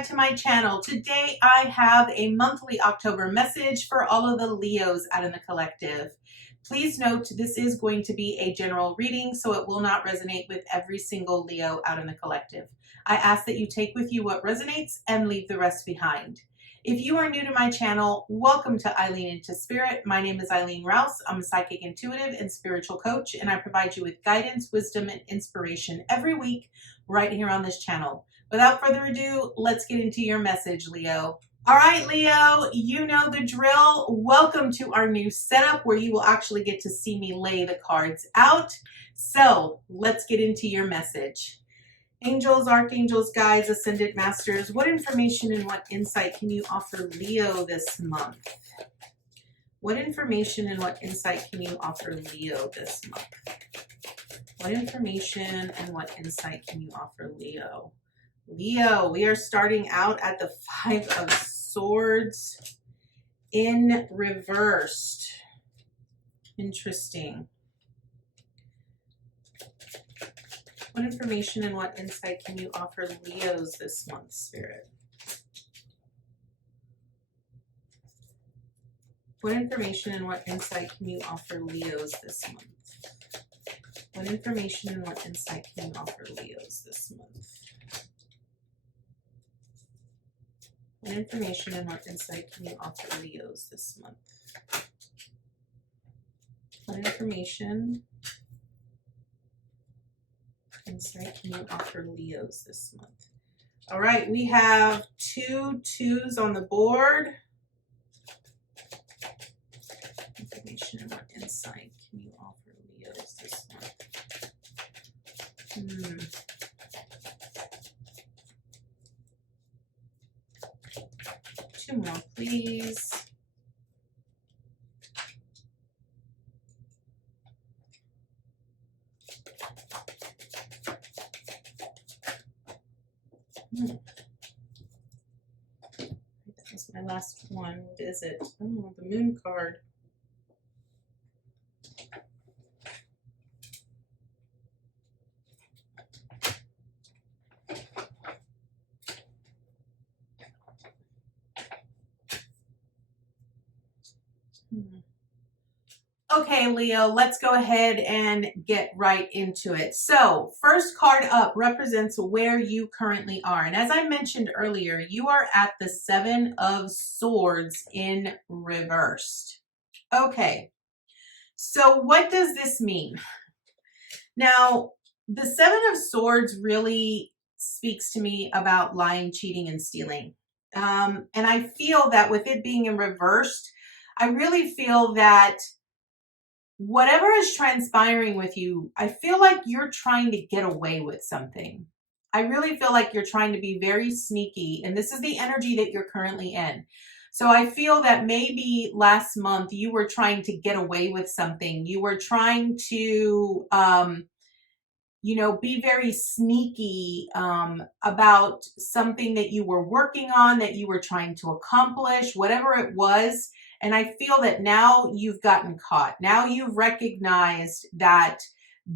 back to my channel. Today I have a monthly October message for all of the Leos out in the collective. Please note this is going to be a general reading, so it will not resonate with every single Leo out in the collective. I ask that you take with you what resonates and leave the rest behind. If you are new to my channel, welcome to Eileen Into Spirit. My name is Eileen Rouse. I'm a psychic intuitive and spiritual coach, and I provide you with guidance, wisdom, and inspiration every week right here on this channel. Without further ado, let's get into your message, Leo. All right, Leo, you know the drill. Welcome to our new setup where you will actually get to see me lay the cards out. So let's get into your message. Angels, archangels, guides, ascended masters, what information and what insight can you offer Leo this month? What information and what insight can you offer Leo this month? What information and what insight can you offer Leo? Leo, we are starting out at the Five of Swords in reversed. Interesting. What information and what insight can you offer Leos this month, Spirit? What information and what insight can you offer Leos this month? What information and what insight can you offer Leos this month? What information and what insight can you offer Leos this month? What information, insight can you offer Leos this month? All right, we have 2 2s on the board. Information and what insight can you offer Leos this month? 2 more, please. That was my last one. What is it? Oh, the moon card. Okay, Leo, let's go ahead and get right into it. So, first card up represents where you currently are. And as I mentioned earlier, you are at the 7 of Swords in reversed. Okay, so what does this mean? Now, the 7 of Swords really speaks to me about lying, cheating, and stealing. And I feel that with it being in reversed, I really feel that whatever is transpiring with you, I feel like you're trying to get away with something. I really feel like you're trying to be very sneaky, and this is the energy that you're currently in. So I feel that maybe last month you were trying to get away with something. You were trying to, be very sneaky about something that you were working on, that you were trying to accomplish, whatever it was. And I feel that now you've gotten caught. Now you've recognized that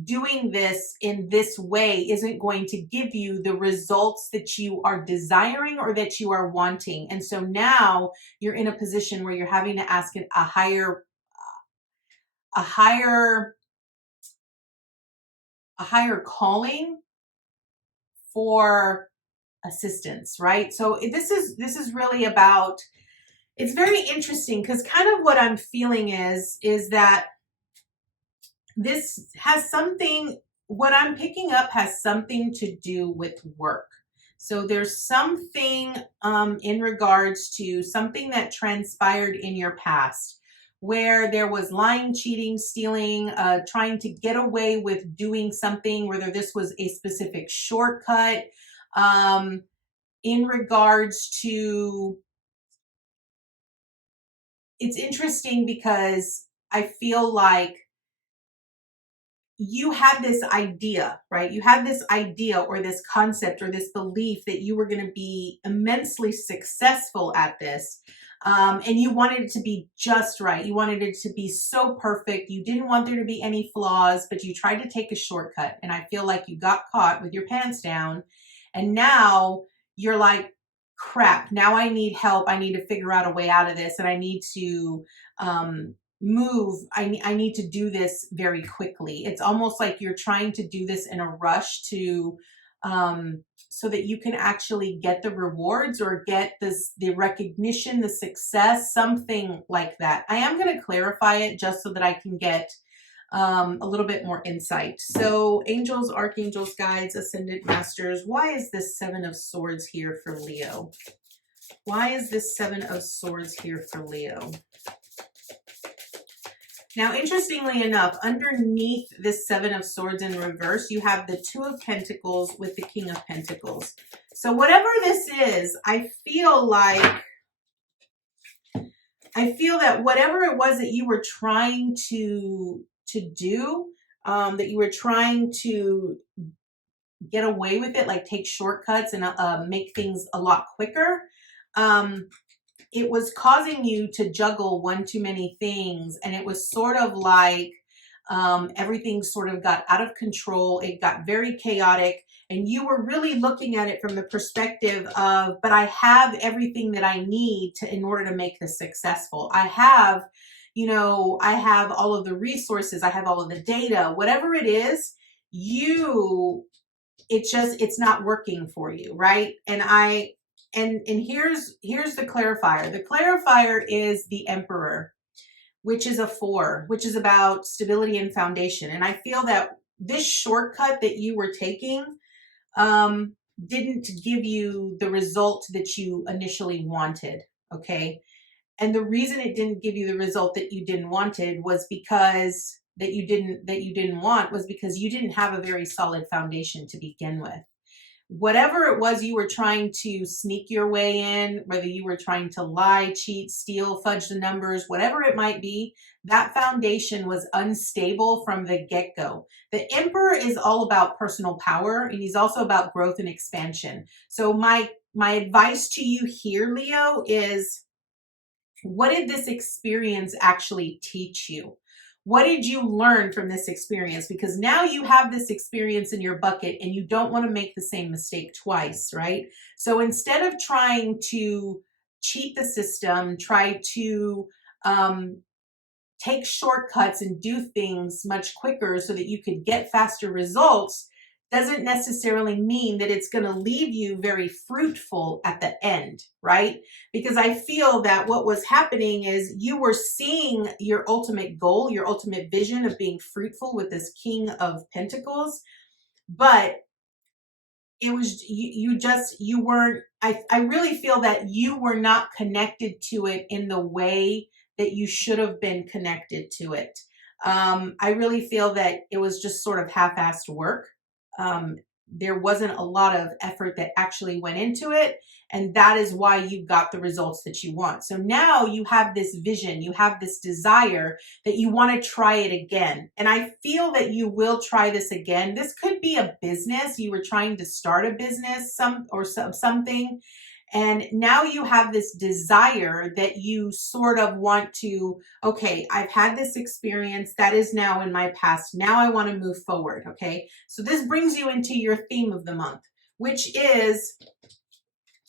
doing this in this way isn't going to give you the results that you are desiring or that you are wanting. And so now you're in a position where you're having to ask a higher calling for assistance, right? So this is really about, it's very interesting because kind of what I'm feeling is that this has something, what I'm picking up has something to do with work. So there's something in regards to something that transpired in your past where there was lying, cheating, stealing, trying to get away with doing something, whether this was a specific shortcut in regards to, it's interesting because I feel like you had this idea, right? You had this idea or this concept or this belief that you were going to be immensely successful at this. And you wanted it to be just right. You wanted it to be so perfect. You didn't want there to be any flaws, but you tried to take a shortcut. And I feel like you got caught with your pants down. And now you're like, crap, now I need help. I need to figure out a way out of this, and I need to move. I need to do this very quickly. It's almost like you're trying to do this in a rush to so that you can actually get the rewards or get the recognition, the success, something like that. I am going to clarify it just so that I can get a little bit more insight. So angels, archangels, guides, ascendant masters, why is this Seven of Swords here for Leo? Why is this Seven of Swords here for Leo? Now, interestingly enough, underneath this Seven of Swords in reverse, you have the Two of Pentacles with the King of Pentacles. So whatever this is, I feel that whatever it was that you were trying to do, that you were trying to get away with it, like take shortcuts and make things a lot quicker, it was causing you to juggle one too many things. And it was sort of like everything sort of got out of control. It got very chaotic. And you were really looking at it from the perspective of, but I have everything that I need in order to make this successful. I have, I have all of the resources. I have all of the data, whatever it is, it's not working for you. Right. And here's the clarifier. The clarifier is the Emperor, which is a 4, which is about stability and foundation. And I feel that this shortcut that you were taking didn't give you the result that you initially wanted. Okay. And the reason it didn't give you the result that you didn't wanted was because that you didn't want was because you didn't have a very solid foundation to begin with. Whatever it was you were trying to sneak your way in, whether you were trying to lie, cheat, steal, fudge the numbers, whatever it might be, that foundation was unstable from the get-go. The Emperor is all about personal power, and he's also about growth and expansion. So my advice to you here, Leo, is what did this experience actually teach you? What did you learn from this experience? Because now you have this experience in your bucket and you don't want to make the same mistake twice, right? So instead of trying to cheat the system, try to take shortcuts and do things much quicker so that you could get faster results, doesn't necessarily mean that it's going to leave you very fruitful at the end, right? Because I feel that what was happening is you were seeing your ultimate goal, your ultimate vision of being fruitful with this King of Pentacles, but it was, you weren't, I really feel that you were not connected to it in the way that you should have been connected to it. I really feel that it was just sort of half-assed work. There wasn't a lot of effort that actually went into it. And that is why you got the results that you want. So now you have this vision, you have this desire that you want to try it again. And I feel that you will try this again. This could be a business. You were trying to start a business, something. And now you have this desire that you sort of want to, okay, I've had this experience that is now in my past. Now I want to move forward. Okay. So this brings you into your theme of the month, which is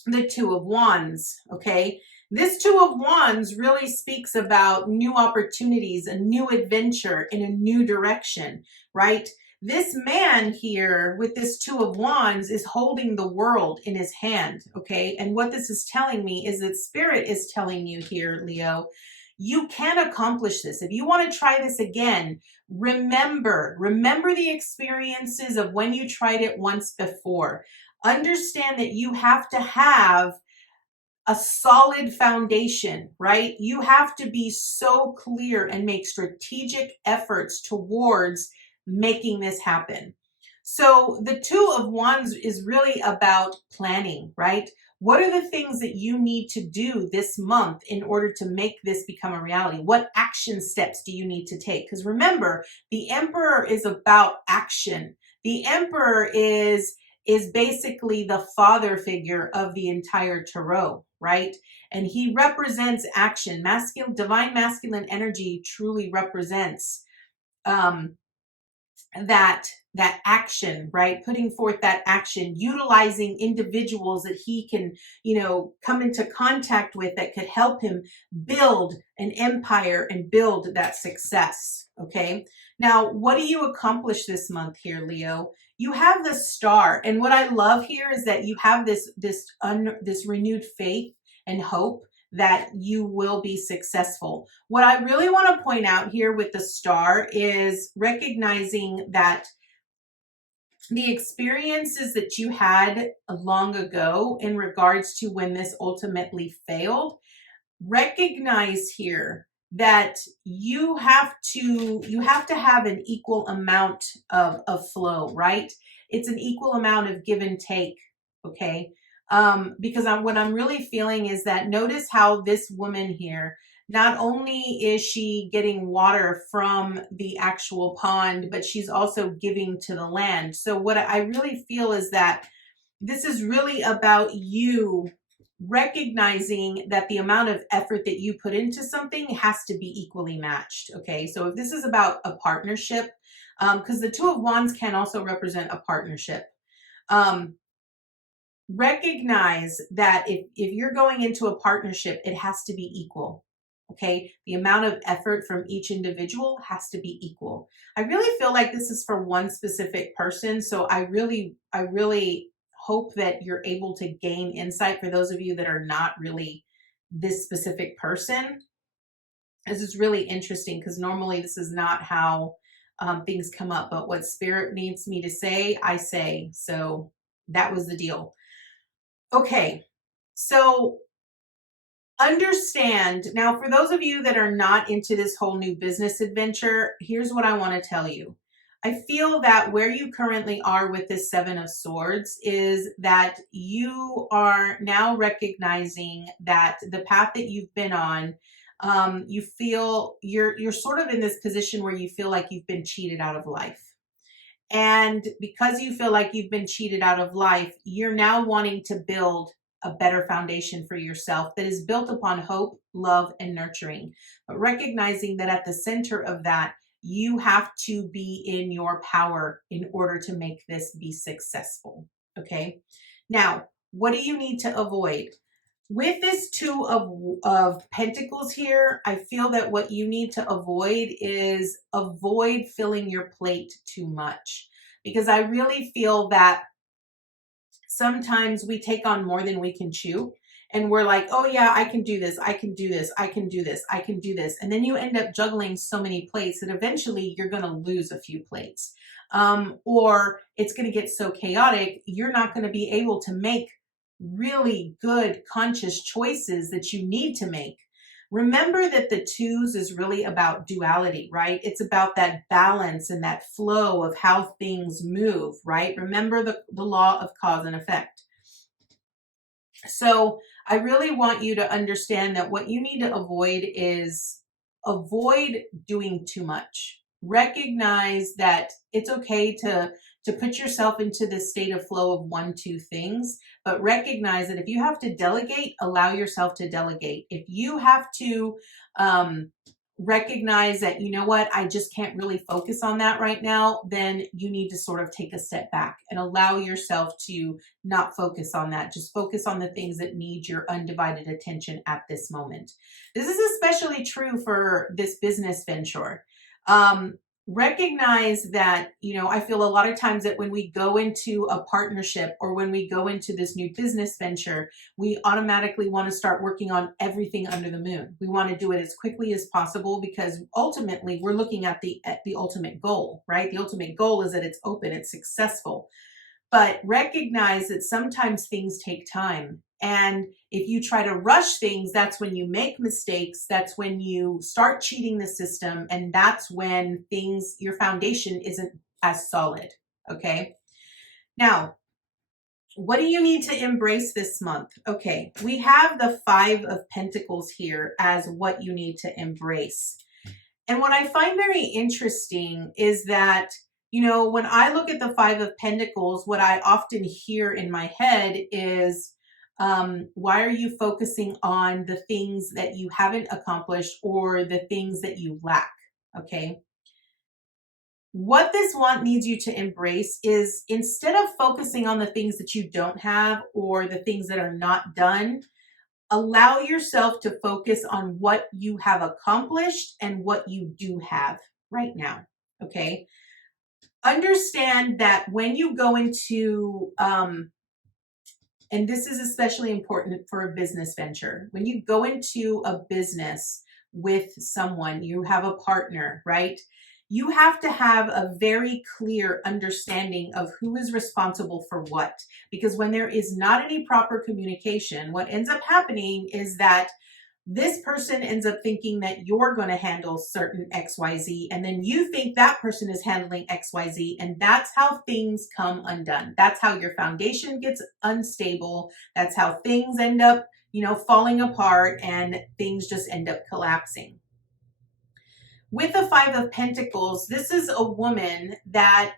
the Two of Wands. Okay. This Two of Wands really speaks about new opportunities, a new adventure in a new direction, right? This man here with this Two of Wands is holding the world in his hand, okay? And what this is telling me is that Spirit is telling you here, Leo, you can accomplish this. If you want to try this again, remember the experiences of when you tried it once before. Understand that you have to have a solid foundation, right? You have to be so clear and make strategic efforts towards making this happen. So the Two of Wands is really about planning, right? What are the things that you need to do this month in order to make this become a reality? What action steps do you need to take? Because remember, the Emperor is about action. The Emperor is basically the father figure of the entire tarot, right? And he represents action. Divine masculine energy truly represents that that action, right? Putting forth that action, utilizing individuals that he can, come into contact with that could help him build an empire and build that success. Okay. Now, what do you accomplish this month here, Leo? You have the star. And what I love here is that you have this renewed faith and hope that you will be successful. What I really want to point out here with the star is recognizing that the experiences that you had long ago in regards to when this ultimately failed, recognize here that you have to have an equal amount of flow, right? It's an equal amount of give and take. Okay. Because what I'm really feeling is that, notice how this woman here, not only is she getting water from the actual pond, but she's also giving to the land. So what I really feel is that this is really about you recognizing that the amount of effort that you put into something has to be equally matched. Okay. So if this is about a partnership, because the Two of Wands can also represent a partnership, recognize that if you're going into a partnership, it has to be equal. Okay. The amount of effort from each individual has to be equal. I really feel like this is for one specific person. So I really hope that you're able to gain insight for those of you that are not really this specific person. This is really interesting because normally this is not how things come up, but what Spirit needs me to say, I say. So that was the deal. Okay, so understand now, for those of you that are not into this whole new business adventure, here's what I want to tell you. I feel that where you currently are with this Seven of Swords is that you are now recognizing that the path that you've been on, you feel you're sort of in this position where you feel like you've been cheated out of life. And because you feel like you've been cheated out of life, you're now wanting to build a better foundation for yourself that is built upon hope, love, and nurturing. But recognizing that at the center of that, you have to be in your power in order to make this be successful. Okay. Now, what do you need to avoid? With this Two of Pentacles here, I feel that what you need to avoid is avoid filling your plate too much. Because I really feel that sometimes we take on more than we can chew. And we're like, oh yeah, I can do this. I can do this. I can do this. I can do this. And then you end up juggling so many plates that eventually you're going to lose a few plates. Or it's going to get so chaotic, you're not going to be able to make really good conscious choices that you need to make. Remember that the twos is really about duality, right? It's about that balance and that flow of how things move, right? Remember the law of cause and effect. So I really want you to understand that what you need to avoid is avoid doing too much. Recognize that it's okay to put yourself into this state of flow of 1, 2 things, but recognize that if you have to delegate, allow yourself to delegate. If you have to recognize that, you know what, I just can't really focus on that right now, then you need to sort of take a step back and allow yourself to not focus on that. Just focus on the things that need your undivided attention at this moment. This is especially true for this business venture. Recognize that, I feel a lot of times that when we go into a partnership or when we go into this new business venture, we automatically want to start working on everything under the moon. We want to do it as quickly as possible because ultimately we're looking at the ultimate goal, right? The ultimate goal is that it's open, it's successful. But recognize that sometimes things take time. And if you try to rush things, that's when you make mistakes. That's when you start cheating the system. And that's when your foundation isn't as solid. Okay. Now, what do you need to embrace this month? Okay. We have the Five of Pentacles here as what you need to embrace. And what I find very interesting is that, when I look at the Five of Pentacles, what I often hear in my head is, why are you focusing on the things that you haven't accomplished or the things that you lack? Okay. What this want needs you to embrace is, instead of focusing on the things that you don't have or the things that are not done, allow yourself to focus on what you have accomplished and what you do have right now. Okay. Understand that when you go into, and this is especially important for a business venture, when you go into a business with someone, you have a partner, right? You have to have a very clear understanding of who is responsible for what. Because when there is not any proper communication, what ends up happening is that this person ends up thinking that you're going to handle certain XYZ, and then you think that person is handling XYZ, and that's how things come undone. That's how your foundation gets unstable. That's how things end up, falling apart, and things just end up collapsing. With the Five of Pentacles, this is a woman that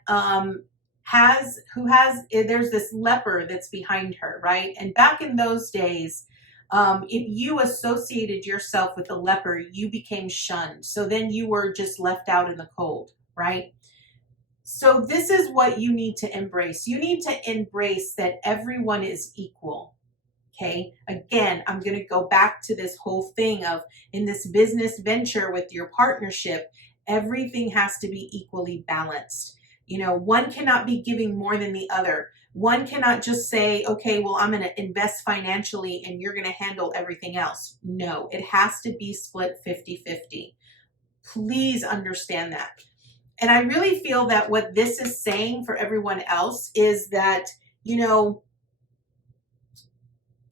there's this leper that's behind her, right? And back in those days, if you associated yourself with a leper, you became shunned. So then you were just left out in the cold, right? So this is what you need to embrace. You need to embrace that everyone is equal. Okay. Again, I'm going to go back to this whole thing of, in this business venture with your partnership, everything has to be equally balanced. One cannot be giving more than the other. One cannot just say, okay, well, I'm going to invest financially and you're going to handle everything else. No, it has to be split 50-50. Please understand that. And I really feel that what this is saying for everyone else is that,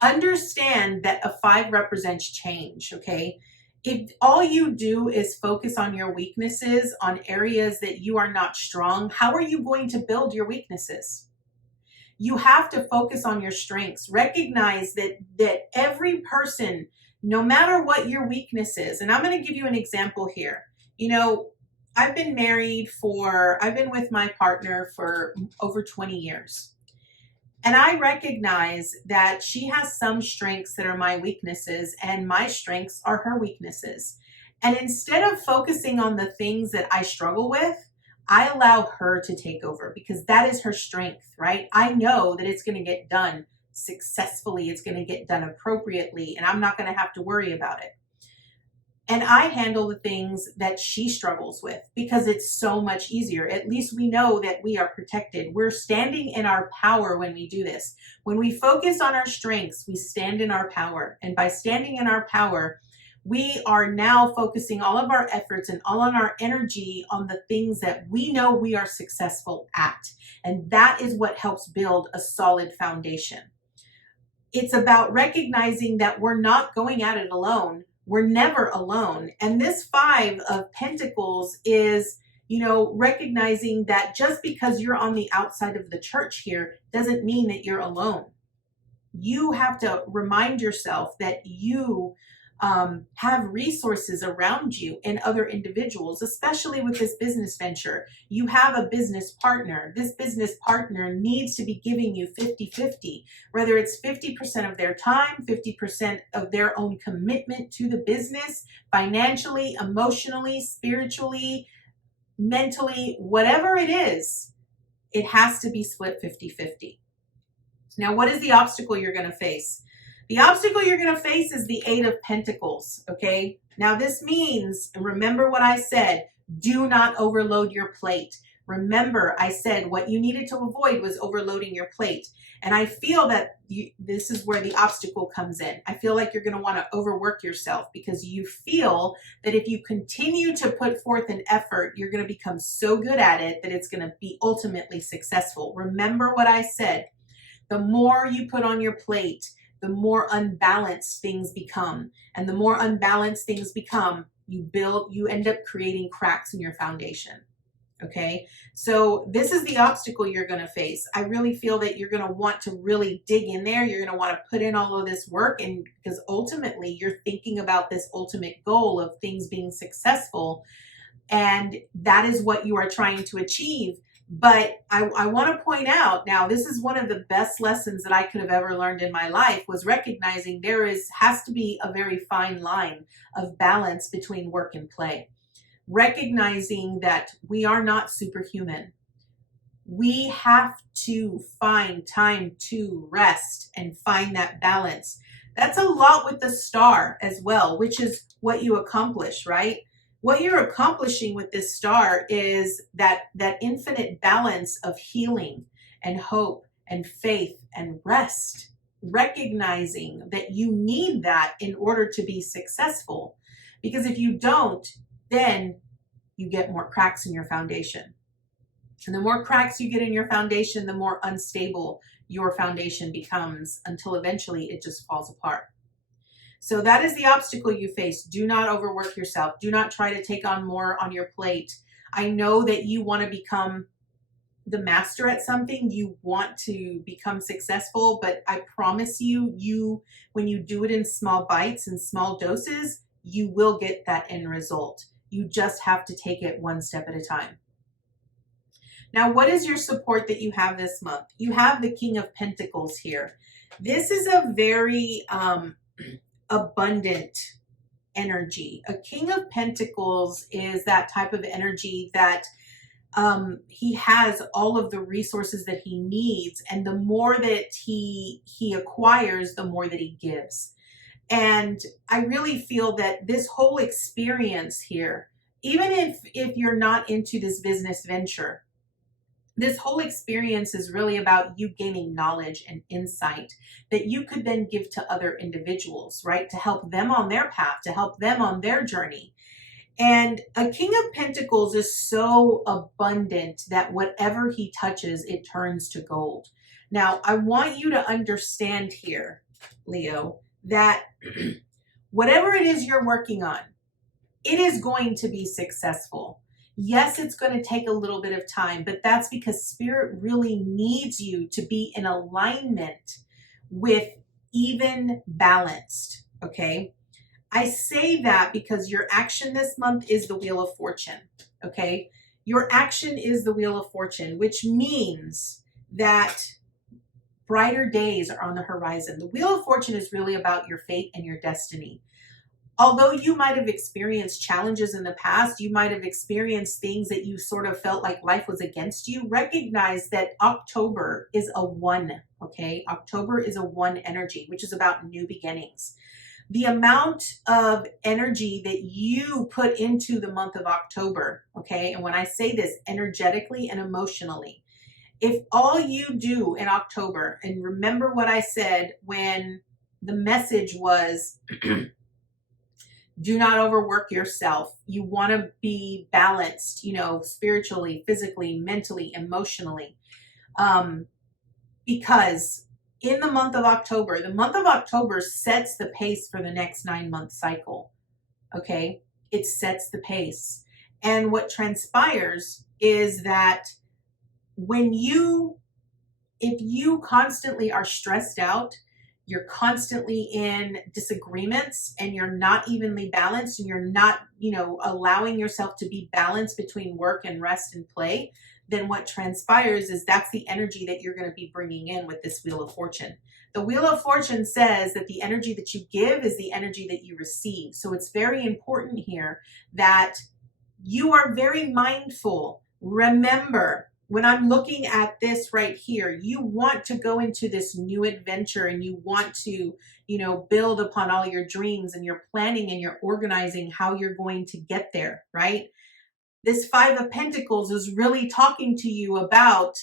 understand that a 5 represents change, okay? If all you do is focus on your weaknesses, on areas that you are not strong, how are you going to build your weaknesses? You have to focus on your strengths. Recognize that every person, no matter what your weakness is, and I'm going to give you an example here. I've been with my partner for over 20 years. And I recognize that she has some strengths that are my weaknesses, and my strengths are her weaknesses. And instead of focusing on the things that I struggle with, I allow her to take over, because that is her strength, right? I know that it's going to get done successfully. It's going to get done appropriately, and I'm not going to have to worry about it. And I handle the things that she struggles with because it's so much easier. At least we know that we are protected. We're standing in our power when we do this. When we focus on our strengths, we stand in our power. And by standing in our power, we are now focusing all of our efforts and all of our energy on the things that we know we are successful at. And that is what helps build a solid foundation. It's about recognizing that we're not going at it alone. We're never alone. And this 5 of Pentacles is, recognizing that just because you're on the outside of the church here doesn't mean that you're alone. You have to remind yourself that you have resources around you and other individuals, especially with this business venture. You have a business partner. This business partner needs to be giving you 50-50, whether it's 50% of their time, 50% of their own commitment to the business, financially, emotionally, spiritually, mentally, whatever it is, it has to be split 50-50. Now, what is the obstacle you're going to face? The obstacle you're going to face is the 8 of Pentacles, okay? Now this means, and remember what I said, do not overload your plate. Remember, I said what you needed to avoid was overloading your plate. And I feel that this is where the obstacle comes in. I feel like you're going to want to overwork yourself because you feel that if you continue to put forth an effort, you're going to become so good at it that it's going to be ultimately successful. Remember what I said. The more you put on your plate, the more unbalanced things become. And the more unbalanced things become, you end up creating cracks in your foundation. Okay, so this is the obstacle you're going to face. I really feel that you're going to want to really dig in there. You're going to want to put in all of this work, and because ultimately you're thinking about this ultimate goal of things being successful, and that is what you are trying to achieve. But I want to point out now, this is one of the best lessons that I could have ever learned in my life, was recognizing has to be a very fine line of balance between work and play. recognizing that we are not superhuman. We have to find time to rest and find that balance. That's a lot with the star as well, which is what you accomplish, right? What you're accomplishing with this star is that infinite balance of healing and hope and faith and rest, recognizing that you need that in order to be successful. Because if you don't, then you get more cracks in your foundation. And the more cracks you get in your foundation, the more unstable your foundation becomes until eventually it just falls apart. So that is the obstacle you face. Do not overwork yourself. Do not try to take on more on your plate. I know that you want to become the master at something. You want to become successful, but I promise you, when you do it in small bites and small doses, you will get that end result. You just have to take it one step at a time. Now, what is your support that you have this month? You have the King of Pentacles here. This is a very abundant energy. A King of Pentacles is that type of energy that he has all of the resources that he needs, and the more that he acquires, the more that he gives. And I really feel that this whole experience here, even if you're not into this business venture, this whole experience is really about you gaining knowledge and insight that you could then give to other individuals, right? To help them on their path, to help them on their journey. And a King of Pentacles is so abundant that whatever he touches, it turns to gold. Now, I want you to understand here, Leo, that whatever it is you're working on, it is going to be successful. Yes, it's going to take a little bit of time, but that's because Spirit really needs you to be in alignment with even balanced, okay? I say that because your action this month is the Wheel of Fortune, okay? Your action is the Wheel of Fortune, which means that brighter days are on the horizon. The Wheel of Fortune is really about your fate and your destiny. Although you might have experienced challenges in the past, you might have experienced things that you sort of felt like life was against you, recognize that October is a 1, okay? October is a 1 energy, which is about new beginnings. The amount of energy that you put into the month of October, okay? And when I say this, energetically and emotionally, if all you do in October, and remember what I said when the message was, do not overwork yourself. You want to be balanced, spiritually, physically, mentally, emotionally. Because in the month of October sets the pace for the next 9-month cycle. Okay. It sets the pace. And what transpires is that if you constantly are stressed out, you're constantly in disagreements, and you're not evenly balanced, and you're not, allowing yourself to be balanced between work and rest and play, then what transpires is that's the energy that you're going to be bringing in with this Wheel of Fortune. The Wheel of Fortune says that the energy that you give is the energy that you receive. So it's very important here that you are very mindful. Remember, when I'm looking at this right here, you want to go into this new adventure, and you want to, build upon all your dreams, and you're planning and you're organizing how you're going to get there, right? This 5 of Pentacles is really talking to you about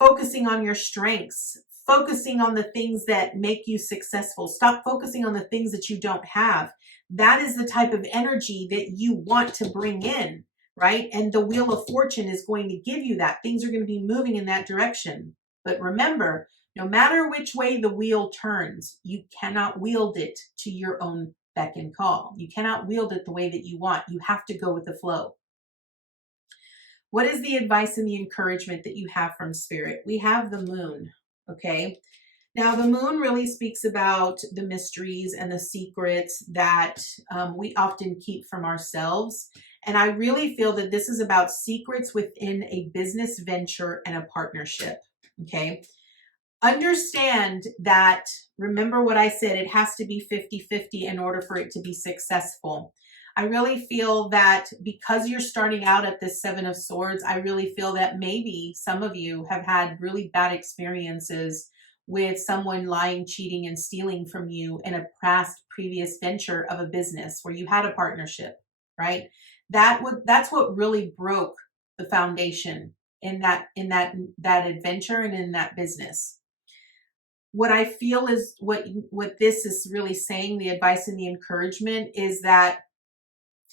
focusing on your strengths, focusing on the things that make you successful. Stop focusing on the things that you don't have. That is the type of energy that you want to bring in. Right? And the Wheel of Fortune is going to give you that. Things are going to be moving in that direction. But remember, no matter which way the wheel turns, you cannot wield it to your own beck and call. You cannot wield it the way that you want. You have to go with the flow. What is the advice and the encouragement that you have from Spirit? We have the Moon, okay? Now, the Moon really speaks about the mysteries and the secrets that we often keep from ourselves. And I really feel that this is about secrets within a business venture and a partnership, okay? Understand that, remember what I said, it has to be 50-50 in order for it to be successful. I really feel that because you're starting out at this Seven of Swords, I really feel that maybe some of you have had really bad experiences with someone lying, cheating, and stealing from you in a past previous venture of a business where you had a partnership, right? That's what really broke the foundation in that adventure and in that business. What I feel is what this is really saying, the advice and the encouragement is that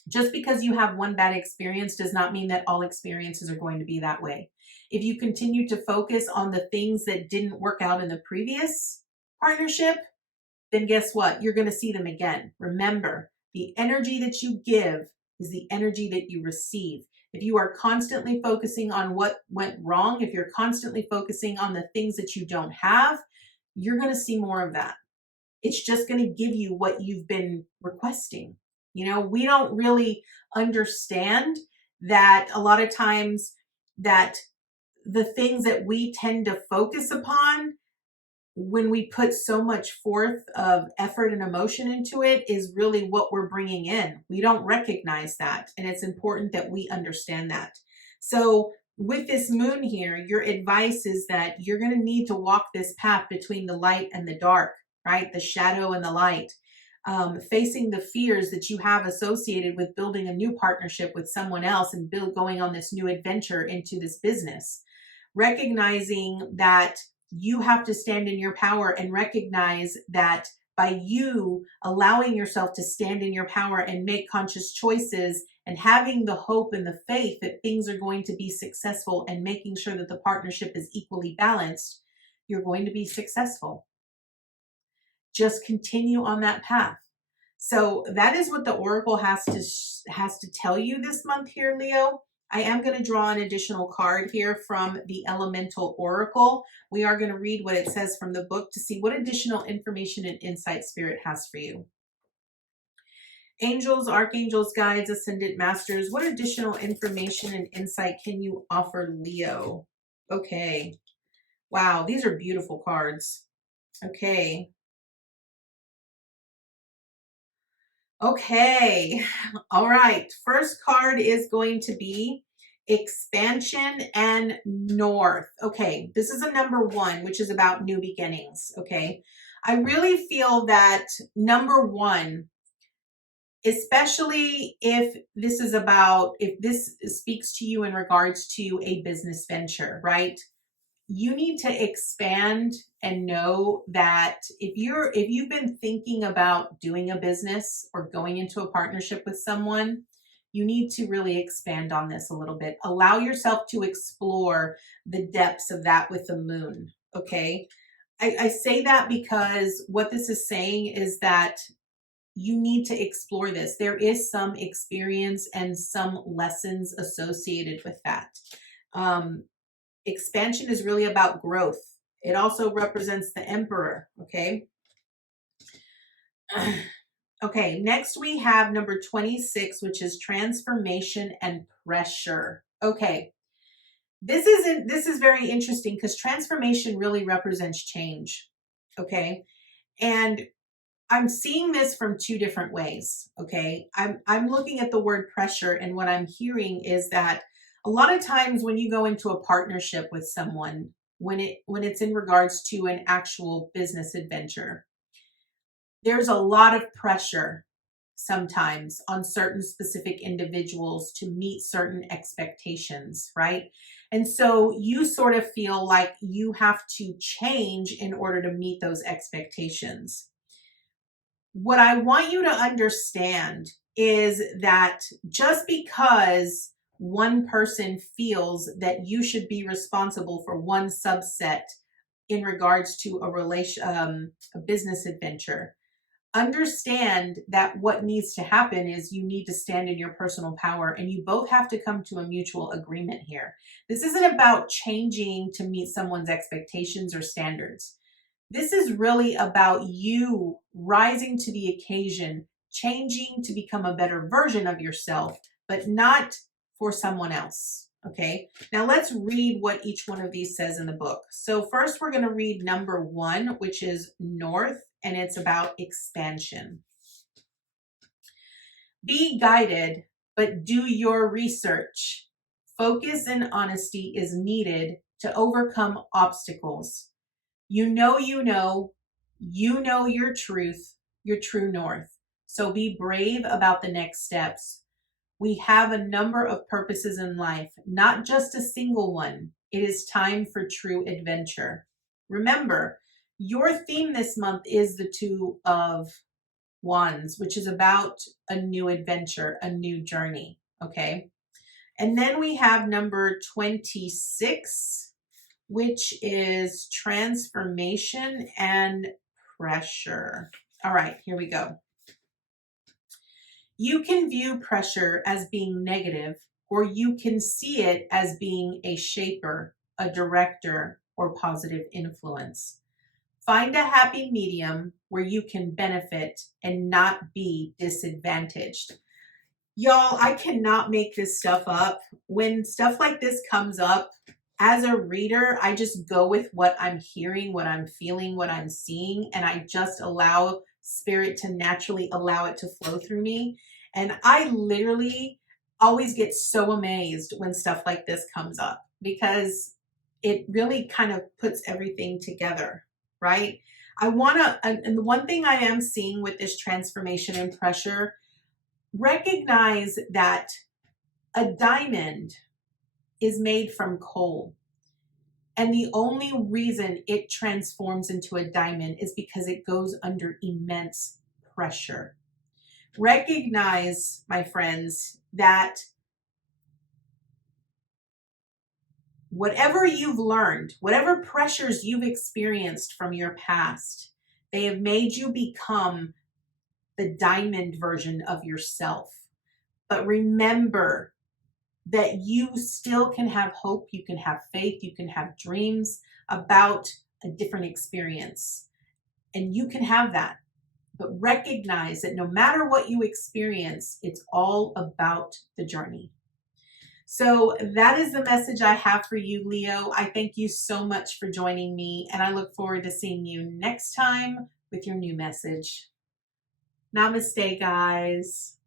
just because you have one bad experience does not mean that all experiences are going to be that way. If you continue to focus on the things that didn't work out in the previous partnership, then guess what? You're going to see them again. Remember, the energy that you give is the energy that you receive. If you are constantly focusing on what went wrong, if you're constantly focusing on the things that you don't have, you're going to see more of that. It's just going to give you what you've been requesting. You know, we don't really understand that a lot of times that the things that we tend to focus upon when we put so much forth of effort and emotion into it is really what we're bringing in. We don't recognize that. And it's important that we understand that. So with this moon here, your advice is that you're going to need to walk this path between the light and the dark, right? The shadow and the light, facing the fears that you have associated with building a new partnership with someone else and going on this new adventure into this business. Recognizing that you have to stand in your power and recognize that by you allowing yourself to stand in your power and make conscious choices and having the hope and the faith that things are going to be successful and making sure that the partnership is equally balanced, you're going to be successful. Just continue on that path. So that is what the Oracle has to tell you this month here, Leo. I am going to draw an additional card here from the Elemental Oracle. We are going to read what it says from the book to see what additional information and insight Spirit has for you. Angels, archangels, guides, ascended masters, what additional information and insight can you offer Leo? Okay. Wow, these are beautiful cards. Okay. Okay. All right. First card is going to be expansion and north. Okay. This is a number 1, which is about new beginnings. Okay. I really feel that number 1, especially if this speaks to you in regards to a business venture, right? You need to expand and know that if you've been thinking about doing a business or going into a partnership with someone, you need to really expand on this a little bit. Allow yourself to explore the depths of that with the moon. Okay. I say that because what this is saying is that you need to explore this. There is some experience and some lessons associated with that. Expansion is really about growth. It also represents the Emperor, okay? Okay, next we have number 26, which is transformation and pressure. Okay, this is very interesting because transformation really represents change, okay? And I'm seeing this from 2 different ways, okay? I'm looking at the word pressure, and what I'm hearing is that a lot of times when you go into a partnership with someone, when it's in regards to an actual business adventure, there's a lot of pressure sometimes on certain specific individuals to meet certain expectations, right? And so you sort of feel like you have to change in order to meet those expectations. What I want you to understand is that just because one person feels that you should be responsible for one subset in regards to a business adventure, understand that what needs to happen is you need to stand in your personal power, and you both have to come to a mutual agreement here. This isn't about changing to meet someone's expectations or standards. This is really about you rising to the occasion, changing to become a better version of yourself, but not for someone else. Okay, now let's read what each one of these says in the book. So first we're going to read number 1, which is north, and it's about expansion. Be guided, but do your research. Focus and honesty is needed to overcome obstacles. You know your truth, your true north. So be brave about the next steps. We have a number of purposes in life, not just a single one. It is time for true adventure. Remember, your theme this month is the Two of Wands, which is about a new adventure, a new journey. Okay. And then we have number 26, which is transformation and pressure. All right, here we go. You can view pressure as being negative, or you can see it as being a shaper, a director, or positive influence. Find a happy medium where you can benefit and not be disadvantaged. Y'all, I cannot make this stuff up. When stuff like this comes up, as a reader, I just go with what I'm hearing, what I'm feeling, what I'm seeing, and I just allow spirit to naturally allow it to flow through me. And I literally always get so amazed when stuff like this comes up because it really kind of puts everything together, right? And the one thing I am seeing with this transformation and pressure, recognize that a diamond is made from coal. And the only reason it transforms into a diamond is because it goes under immense pressure. Recognize, my friends, that whatever you've learned, whatever pressures you've experienced from your past, they have made you become the diamond version of yourself. But remember that you still can have hope, you can have faith, you can have dreams about a different experience. And you can have that. But recognize that no matter what you experience, it's all about the journey. So that is the message I have for you, Leo. I thank you so much for joining me, and I look forward to seeing you next time with your new message. Namaste, guys.